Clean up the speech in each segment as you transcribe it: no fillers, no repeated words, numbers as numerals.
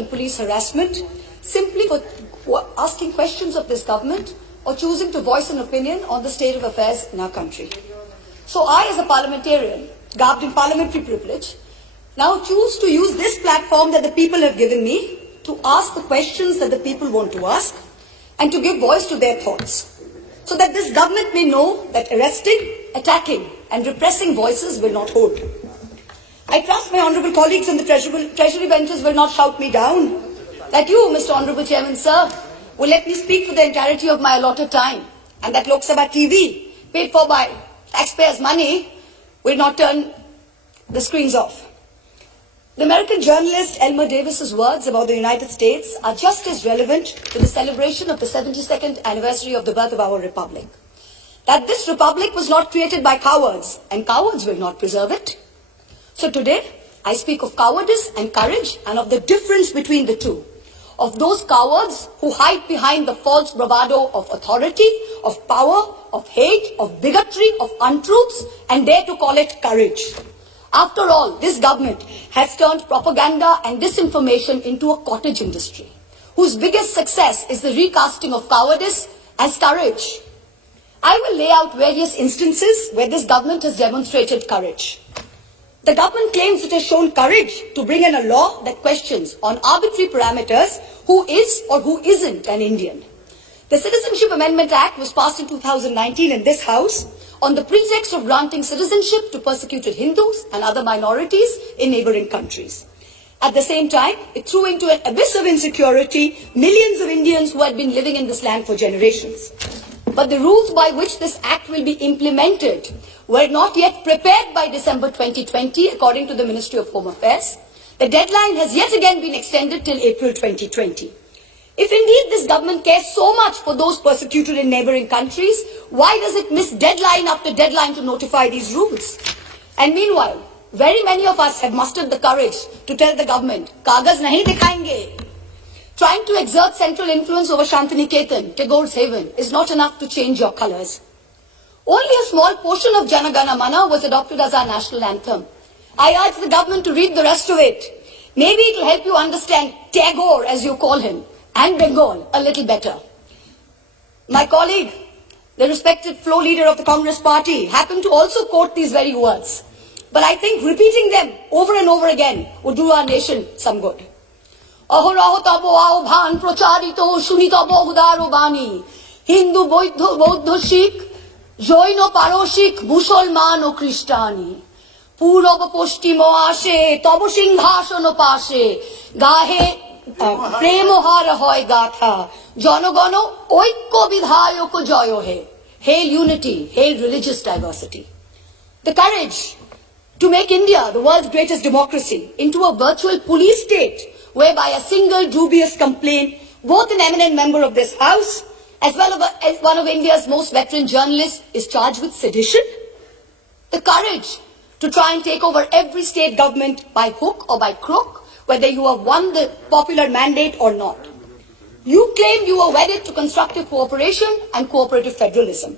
and police harassment simply for asking questions of this government or choosing to voice an opinion on the state of affairs in our country. So I, as a parliamentarian, garbed in parliamentary privilege, now choose to use this platform that the people have given me to ask the questions that the people want to ask and to give voice to their thoughts, so that this government may know that arresting, attacking and repressing voices will not hold. I trust my honourable colleagues on the Treasury benches will not shout me down, that you, Mr. Honourable Chairman, sir, will let me speak for the entirety of my allotted time, and that Lok Sabha TV, paid for by taxpayers' money, will not turn the screens off. The American journalist Elmer Davis's words about the United States are just as relevant to the celebration of the 72nd anniversary of the birth of our republic. That this republic was not created by cowards, and cowards will not preserve it. So today, I speak of cowardice and courage, and of the difference between the two. Of those cowards who hide behind the false bravado of authority, of power, of hate, of bigotry, of untruths, and dare to call it courage. After all, this government has turned propaganda and disinformation into a cottage industry, whose biggest success is the recasting of cowardice as courage. I will lay out various instances where this government has demonstrated courage. The government claims it has shown courage to bring in a law that questions on arbitrary parameters who is or who isn't an Indian. The Citizenship Amendment Act was passed in 2019 in this House on the pretext of granting citizenship to persecuted Hindus and other minorities in neighbouring countries. At the same time, it threw into an abyss of insecurity millions of Indians who had been living in this land for generations. But the rules by which this act will be implemented were not yet prepared by December 2020, according to the Ministry of Home Affairs. The deadline has yet again been extended till April 2020. If indeed this government cares so much for those persecuted in neighbouring countries, why does it miss deadline after deadline to notify these rules? And meanwhile, very many of us have mustered the courage to tell the government, "Kagaz nahi dikhayenge." Trying to exert central influence over Shantiniketan, Tagore's haven, is not enough to change your colours. Only a small portion of Jana Gana Mana was adopted as our national anthem. I urge the government to read the rest of it. Maybe it will help you understand Tagore, as you call him, and Bengal a little better. My colleague, the respected floor leader of the Congress party, happened to also quote these very words. But I think repeating them over and over again would do our nation some good. Ahoraho tabo ao bhan procharito shunitabo udaro bani. Hindu, Bauddha, Sikh, Jain পারসিক মুসলমান ও খ্রিস্টানি পূরব পশ্চিম আসে তব সিংহাসন পাশে গাহে প্রেম হার হয় গাথা জনগণ ঐক্য বিধায়ক জয় হে. Hail unity, hail religious diversity. The courage to make India, the world's greatest democracy, into a virtual police state whereby a single dubious complaint, both an eminent member of this House as well as one of India's most veteran journalists, is charged with sedition. The courage to try and take over every state government by hook or by crook, whether you have won the popular mandate or not. You claim you are wedded to constructive cooperation and cooperative federalism.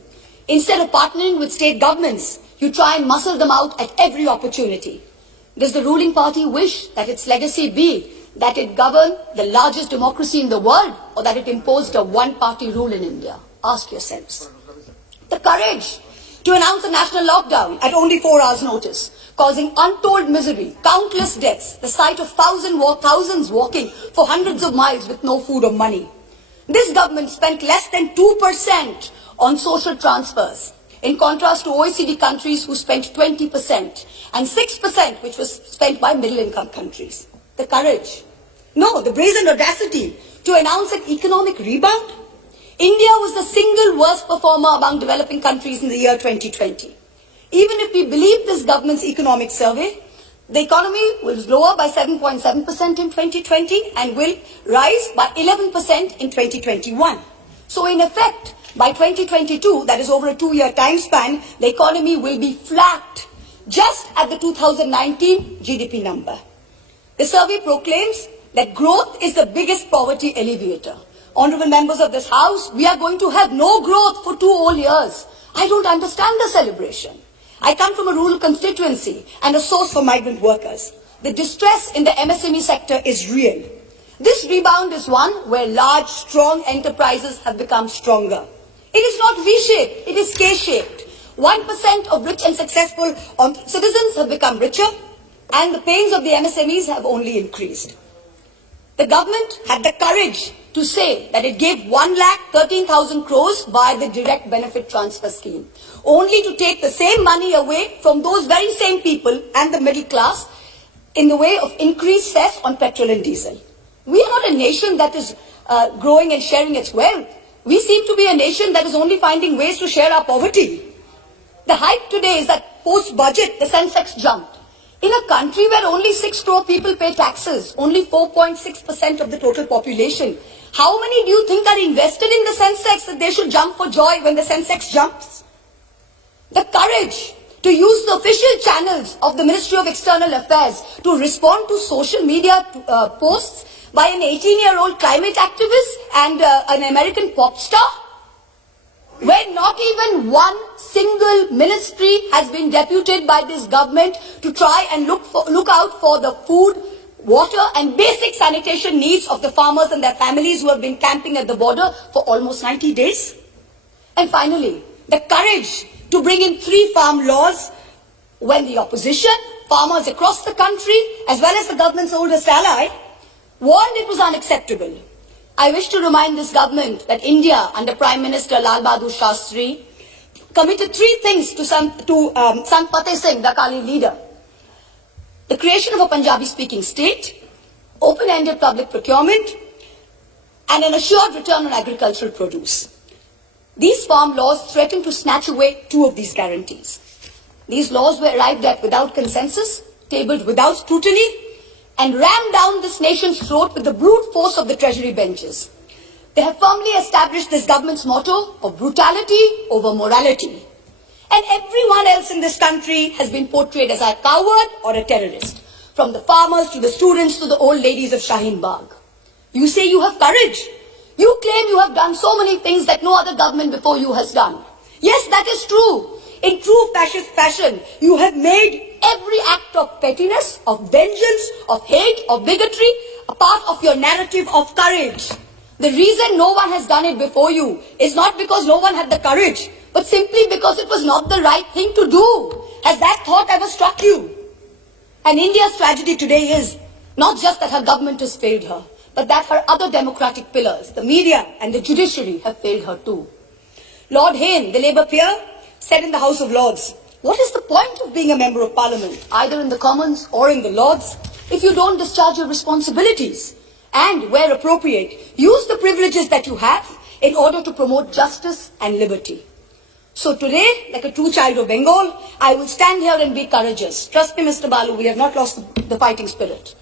Instead of partnering with state governments, you try and muscle them out at every opportunity. Does the ruling party wish that its legacy be that it governed the largest democracy in the world, or that it imposed a one-party rule in India? Ask yourselves. The courage to announce a national lockdown at only 4 hours' notice, causing untold misery, countless deaths, the sight of thousands walking for hundreds of miles with no food or money. This government spent less than 2% on social transfers, in contrast to OECD countries who spent 20%, and 6% which was spent by middle-income countries. The courage, no, the brazen audacity to announce an economic rebound. India was the single worst performer among developing countries in the year 2020. Even if we believe this government's economic survey, the economy was lower by 7.7% in 2020 and will rise by 11% in 2021. So in effect, by 2022, that is over a 2-year time span, the economy will be flat, just at the 2019 GDP number. The survey proclaims that growth is the biggest poverty alleviator. Honourable members of this House, we are going to have no growth for 2 whole years. I don't understand the celebration. I come from a rural constituency and a source for migrant workers. The distress in the MSME sector is real. This rebound is one where large, strong enterprises have become stronger. It is not V-shaped, it is K-shaped. 1% of rich and successful citizens have become richer, and the pains of the MSMEs have only increased. The government had the courage to say that it gave 1,13,000 crores via the direct benefit transfer scheme, only to take the same money away from those very same people and the middle class in the way of increased cess on petrol and diesel. We are not a nation that is growing and sharing its wealth. We seem to be a nation that is only finding ways to share our poverty. The hype today is that post-budget, the Sensex jumped. In a country where only 6 crore people pay taxes, only 4.6% of the total population, how many do you think are invested in the Sensex that they should jump for joy when the Sensex jumps? The courage to use the official channels of the Ministry of External Affairs to respond to social media posts by an 18-year-old climate activist and an American pop star, where not even one single ministry has been deputed by this government to try and look out for the food, water and basic sanitation needs of the farmers and their families who have been camping at the border for almost 90 days. And finally, the courage to bring in 3 farm laws when the opposition, farmers across the country, as well as the government's oldest ally, warned it was unacceptable. I wish to remind this government that India, under Prime Minister Lal Bahadur Shastri, committed 3 things to Sant Fateh Singh, the Akali leader. The creation of a Punjabi-speaking state, open-ended public procurement, and an assured return on agricultural produce. These farm laws threaten to snatch away 2 of these guarantees. These laws were arrived at without consensus, tabled without scrutiny, and rammed down this nation's throat with the brute force of the treasury benches. They have firmly established this government's motto of brutality over morality. And everyone else in this country has been portrayed as a coward or a terrorist, from the farmers to the students to the old ladies of Shaheen Bagh. You say you have courage. You claim you have done so many things that no other government before you has done. Yes, that is true. In true fascist fashion, you have made every act of pettiness, of vengeance, of hate, of bigotry a part of your narrative of courage. The reason no one has done it before you is not because no one had the courage, but simply because it was not the right thing to do. Has that thought ever struck you? And India's tragedy today is not just that her government has failed her, but that her other democratic pillars, the media and the judiciary, have failed her too. Lord Hayne, the Labour peer, said in the House of Lords, what is the point of being a member of Parliament, either in the Commons or in the Lords, if you don't discharge your responsibilities? And, where appropriate, use the privileges that you have in order to promote justice and liberty. So today, like a true child of Bengal, I will stand here and be courageous. Trust me, Mr. Balu, we have not lost the fighting spirit.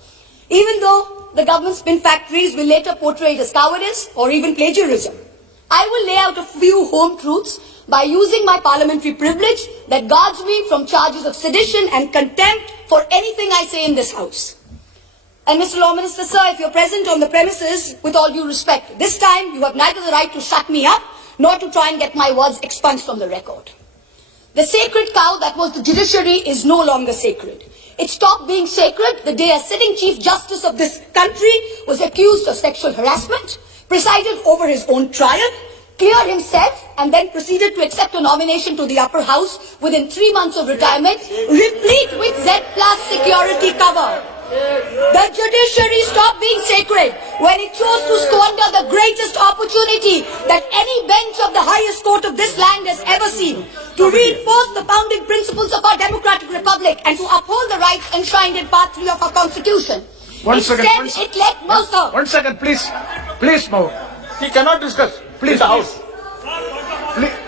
Even though the government spin factories will later portray it as cowardice or even plagiarism, I will lay out a few home truths by using my parliamentary privilege that guards me from charges of sedition and contempt for anything I say in this House. And Mr. Law Minister, sir, if you're present on the premises, with all due respect, this time you have neither the right to shut me up nor to try and get my words expunged from the record. The sacred cow that was the judiciary is no longer sacred. It stopped being sacred the day a sitting Chief Justice of this country was accused of sexual harassment, presided over his own trial, cleared himself, and then proceeded to accept a nomination to the upper house within 3 months of retirement, replete with Z+ security cover. The judiciary stopped being sacred when it chose to squander the greatest opportunity that any bench of the highest court of this land has ever seen, to reinforce the founding principles of our democratic republic and to uphold the rights enshrined in Part 3 of our constitution. Instead, it let Mausa. 1 second, please. Please, Mau. He cannot discuss. Please, in the House.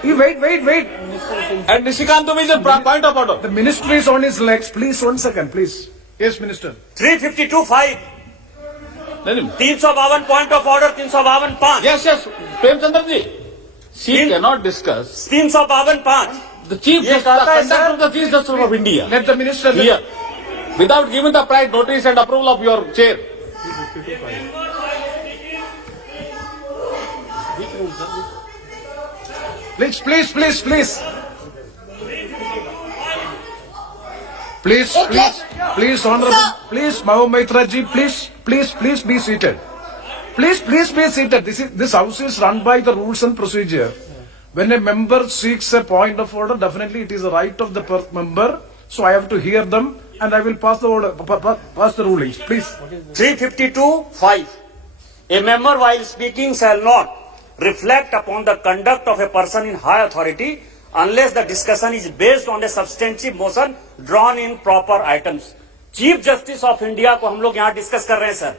You wait. And Nishikantam is a point of order. The minister is on his legs. Please, 1 second, please. Yes, Minister. 352(5). 352 point of order, 352(5). Yes. Premchandra ji. She cannot discuss. 352(5). The Chief Justice, the conduct of the Chief Justice of India. Let the minister Here. Without giving the prior notice and approval of your chair. Please, honorable. Please, Mau Maitra ji, please be seated. Please be seated. This house is run by the rules and procedure. When a member seeks a point of order, definitely it is the right of the member. So I have to hear them, and I will pass the order, pass the rulings. Please. 352(5). A member while speaking shall not reflect upon the conduct of a person in high authority unless the discussion is based on a substantive motion drawn in proper items. Chief justice of India को हम लोग यहाँ discuss कर रहे हैं sir.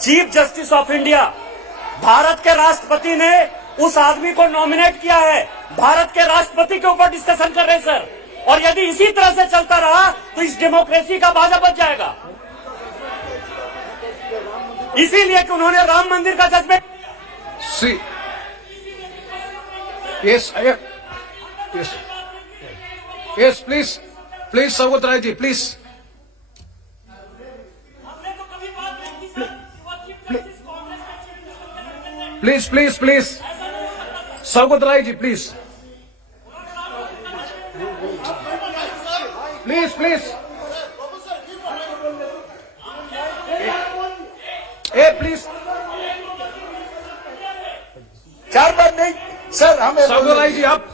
Chief justice of India, Bharat के राष्ट्रपति ने उस आदमी को नॉमिनेट किया है, भारत के राष्ट्रपति के ऊपर डिस्कशन कर रहे हैं सर। और यदि इसी तरह से चलता रहा तो इस डेमोक्रेसी का बाजा बच जाएगा। इसीलिए कि उन्होंने राम मंदिर का judgement. See. Yes, yes. Yes, please. Please, Saugata Rai ji, please. Please. Saugata Rai ji, please. Please. Hey, please. चार बार नहीं सर, हमें सागो राय जी आप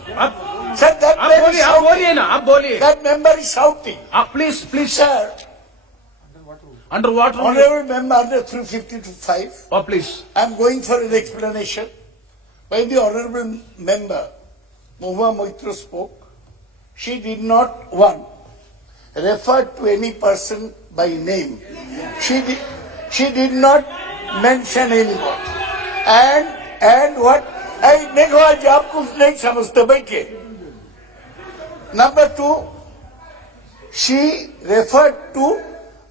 सर आप बोलिए ना, आप बोलिए। That member is shouting. आप please sir, under water honorable member under 352(5). Oh, please. I am going for an explanation. When the honorable member Mahua Moitra spoke, she did not refer to any person by name. She did not mention anyone. And what? देखो आज आप कुछ नहीं समझते, बैठिए। Number 2, she referred to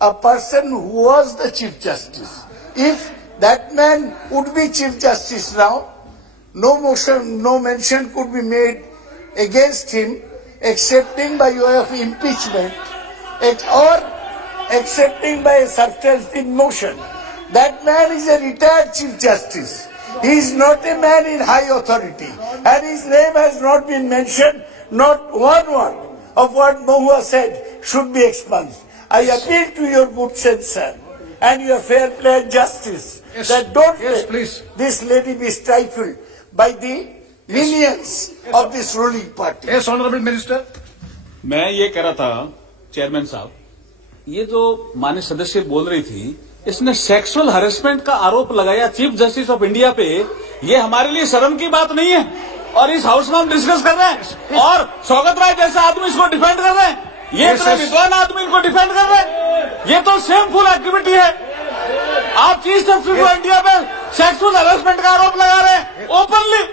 a person who was the Chief Justice. If that man would be Chief Justice now, no mention could be made against him excepting by way of impeachment or accepting by a substantive motion. That man is a retired Chief Justice. He is not a man in high authority, and his name has not been mentioned. Not one word of what Mahua said should be expunged. I appeal to your good sense, sir, and your fair play and justice, Yes. that don't Yes, let please. this lady be stifled by the minions of this ruling party. Yes, honorable minister. मैं ये कह रहा था chairman साहब, ये जो माननीय सदस्य बोल रही थी, इसने सेक्सुअल हरेसमेंट का आरोप लगाया चीफ जस्टिस ऑफ इंडिया पे। ये हमारे लिए शर्म की बात नहीं है, और इस हाउस में हम डिस्कस कर रहे हैं, और सौगत राय जैसा आदमी इसको डिफेंड कर रहे हैं। ये इतने विद्वान आदमी इनको डिफेंड कर रहे हैं। ये तो शेमफुल एक्टिविटी है। आप चीफ जस्टिस ऑफ इंडिया पे सेक्सुअल हरेसमेंट का आरोप लगा रहे हैं openly.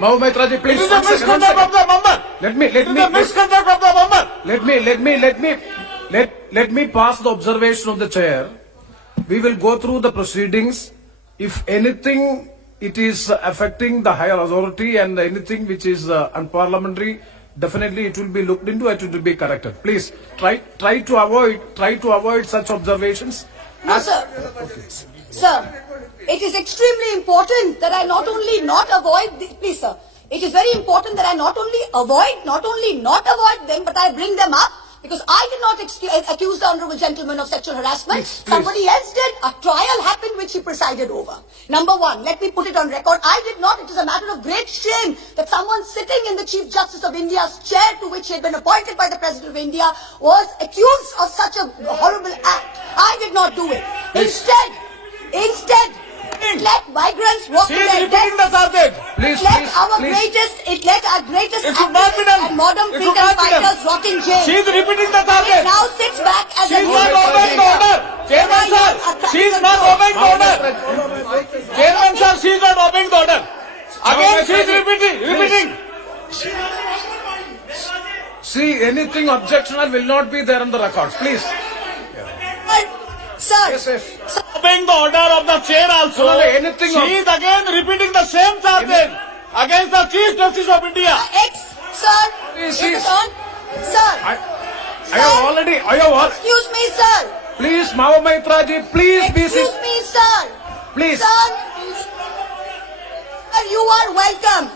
Mahua Moitra ji, please. It is a misconduct of the member. Misconduct of the member. Let me pass the observation of the chair. We will go through the proceedings. If anything it is affecting the higher authority and anything which is unparliamentary, definitely it will be looked into and it will be corrected. Please try to avoid such observations. No, sir. Sir, it is extremely important that I not only not avoid this, please, sir. It is very important that I not only not avoid them, but I bring them up. Because I did not accuse the honourable gentleman of sexual harassment. Please. Somebody else did. A trial happened which he presided over. Number one, let me put it on record. I did not. It is a matter of great shame that someone sitting in the Chief Justice of India's chair, to which he had been appointed by the President of India, was accused of such a horrible act. I did not do it. Instead, let migrants walk She to is their repeating deaths. the subject. Please. It let our greatest It should not be activists done. and modern It should freedom not be done. fighters rot in jail. She is repeating the It target. now sits back as She is not obeying the order. Chairman sir, she is not obeying the order. Chairman sir, she is not obeying the order. Again she is repeating. See, anything objectionable will not be there on the records. Please. Sir, Yes. Obeying the order of the chair also. No, anything She is again repeating the same charges against the Chief Justice of India. sir, Please, is it please. on? Sir, I have what? excuse me, sir. Please, Mahua Moitra ji, please be Excuse seated. me, sir. Please. Sir, you are welcome.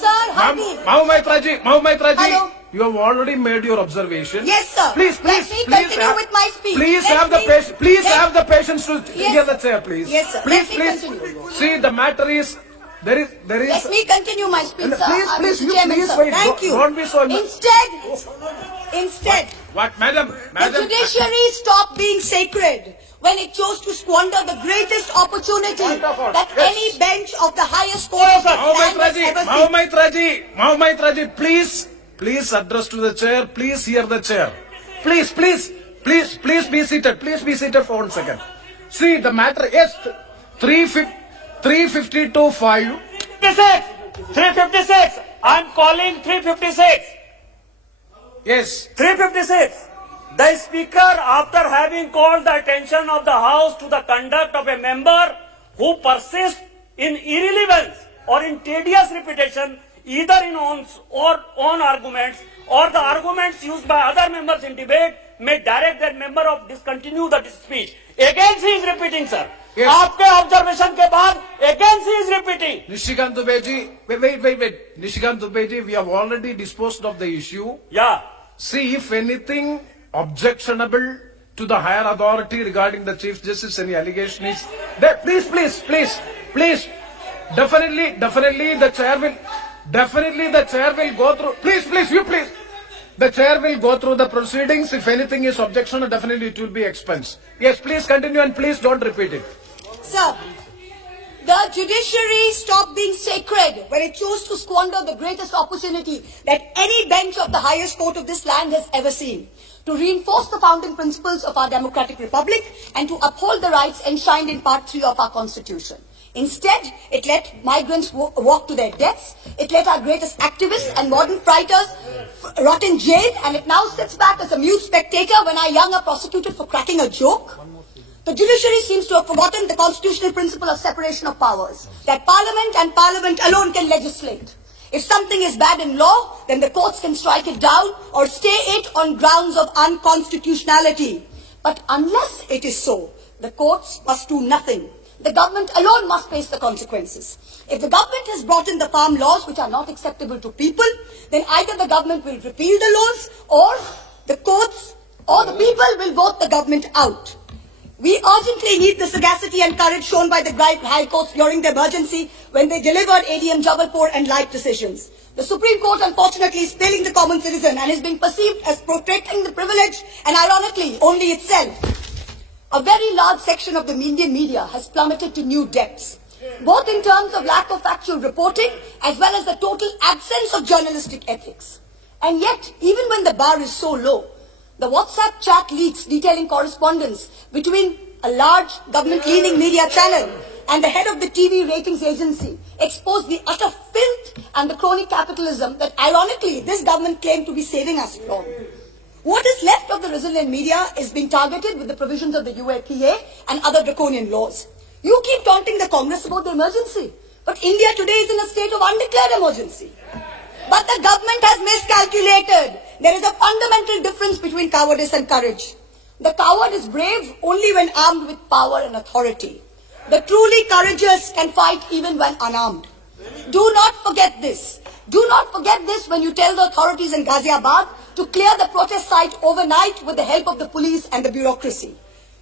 Sir, Hadi. Mahua Moitra ji, Hello. You have already made your observation. Yes, sir. Please, Let please, me please continue have, with my speech. Please Let have the me- patience. Please let- have the patience to Yes, hear the sir. chair, please. Yes, sir. Please, Let me please. continue. See, the matter is there is. Let me continue my speech, And sir. please, please, Mr. you Chairman, please sir. wait. Thank Don't- you. don't be so- Instead, What, madam? the Madam. judiciary stopped being sacred when it chose to squander the greatest opportunity Wonderful. that Yes. any bench of the highest court of this land has ever seen. Mohammed Raji, please address to the chair. Please hear the chair. Please be seated. Please be seated for 1 second. See, the matter is 352-5. 356. I'm calling 356. Yes. 356. The Speaker, after having called the attention of the House to the conduct of a member who persists in irrelevance or in tedious repetition, either in own arguments or the arguments used by other members in debate, may direct that member of discontinue the speech. Again he is repeating, sir. Yes. आपके observation के बाद again he is repeating. Nishikant Dubeji, wait. Nishikant Dubeji, we have already disposed of the issue. Yeah. See, if anything objectionable to the higher authority regarding the Chief Justice, any allegation is there, please. Definitely the chair will go through. Please. The chair will go through the proceedings. If anything is objectionable, definitely it will be expensed. Yes, please continue and please don't repeat it. Sir, the judiciary stopped being sacred when it chose to squander the greatest opportunity that any bench of the highest court of this land has ever seen, to reinforce the founding principles of our democratic republic and to uphold the rights enshrined in Part 3 of our Constitution. Instead, it let migrants walk to their deaths, it let our greatest activists and modern fighters rot in jail, and it now sits back as a mute spectator when our young are prosecuted for cracking a joke. The judiciary seems to have forgotten the constitutional principle of separation of powers, that Parliament and Parliament alone can legislate. If something is bad in law, then the courts can strike it down or stay it on grounds of unconstitutionality. But unless it is so, the courts must do nothing. The government alone must face the consequences. If the government has brought in the farm laws which are not acceptable to people, then either the government will repeal the laws or the courts or the people will vote the government out. We urgently need the sagacity and courage shown by the High Courts during the emergency when they delivered ADM Jabalpur and like decisions. The Supreme Court, unfortunately, is failing the common citizen and is being perceived as protecting the privilege and, ironically, only itself. A very large section of the Indian media has plummeted to new depths, both in terms of lack of factual reporting as well as the total absence of journalistic ethics. And yet, even when the bar is so low, the WhatsApp chat leaks detailing correspondence between a large government-leaning media channel and the head of the TV ratings agency exposed the utter filth and the crony capitalism that, ironically, this government claimed to be saving us from. What is left of the resilient media is being targeted with the provisions of the UAPA and other draconian laws. You keep taunting the Congress about the emergency, but India today is in a state of undeclared emergency. But the government has miscalculated. There is a fundamental difference between cowardice and courage. The coward is brave only when armed with power and authority. The truly courageous can fight even when unarmed. Do not forget this. Do not forget this when you tell the authorities in Ghaziabad to clear the protest site overnight with the help of the police and the bureaucracy.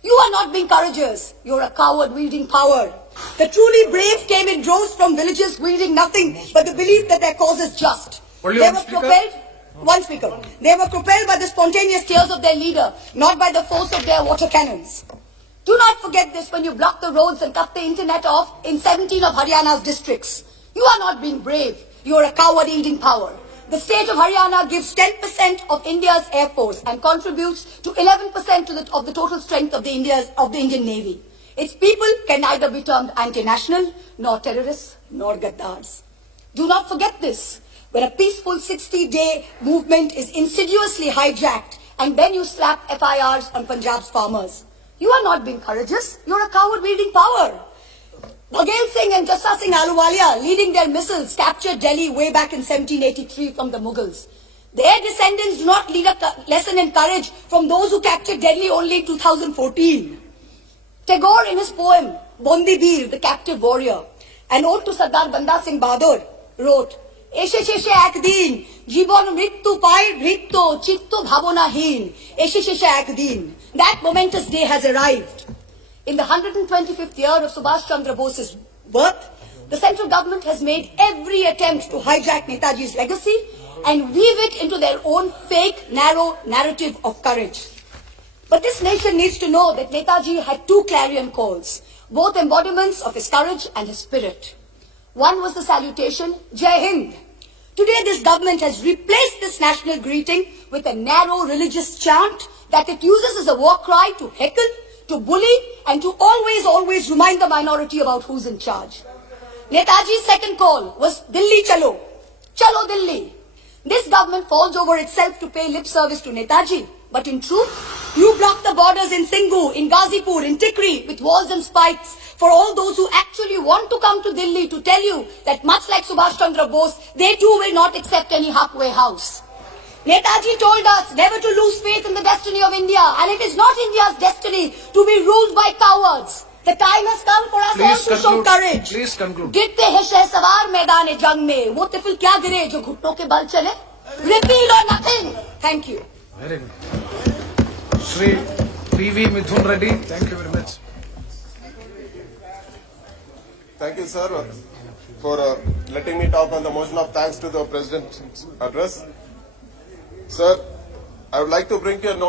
You are not being courageous. You're a coward wielding power. The truly brave came in droves from villages wielding nothing but the belief that their cause is just. Only They one were speaker? propelled. One speaker. They were propelled by the spontaneous tears of their leader, not by the force of their water cannons. Do not forget this when you block the roads and cut the internet off in 17 of Haryana's districts. You are not being brave. You are a coward wielding power. The state of Haryana gives 10% of India's air force and contributes to 11% of the total strength of the Indian Navy. Its people can neither be termed anti-national, nor terrorists, nor gaddars. Do not forget this. When a peaceful 60-day movement is insidiously hijacked and then you slap FIRs on Punjab's farmers. You are not being courageous. You are a coward wielding power. Bhagal Singh and Jassa Singh Ahluwalia, leading their missiles, captured Delhi way back in 1783 from the Mughals. Their descendants do not lead a lesson in courage from those who captured Delhi only in 2014. Tagore, in his poem, Bondi Bir, the Captive Warrior, an ode to Sardar Banda Singh Bahadur, wrote, এসে শেষে একদিন জীবন মৃত্যু পায়ের ভৃত্য চিত্ত ভাবনাহীন এসে শেষে একদিন that momentous day has arrived. In the 125th year of Subhash Chandra Bose's birth, the central government has made every attempt to hijack Netaji's legacy and weave it into their own fake, narrow narrative of courage. But this nation needs to know that Netaji had two clarion calls, both embodiments of his courage and his spirit. One was the salutation, Jai Hind. Today this government has replaced this national greeting with a narrow religious chant that it uses as a war cry to heckle, to bully, and to always remind the minority about who's in charge. Netaji's second call was Delhi Chalo. Chalo Delhi. This government falls over itself to pay lip service to Netaji. But in truth, you block the borders in Singhu, in Ghazipur, in Tikri with walls and spikes for all those who actually want to come to Delhi to tell you that much like Subhash Chandra Bose, they too will not accept any halfway house. Netaji told us never to lose faith in the destiny of India, and it is not India's destiny to be ruled by cowards. The time has come for us all Please to show conclude. courage. Please conclude. गिरते हैं शहसवार मैदान जंग में वो तिफिल क्या गिरे जो घुटनों के बल चले Repeal or nothing. Thank you. Very good. Shri PV Mithun Reddy, thank you very much. Thank you, sir, for letting me talk on the motion of thanks to the President's address. Sir, I would like to bring to your notice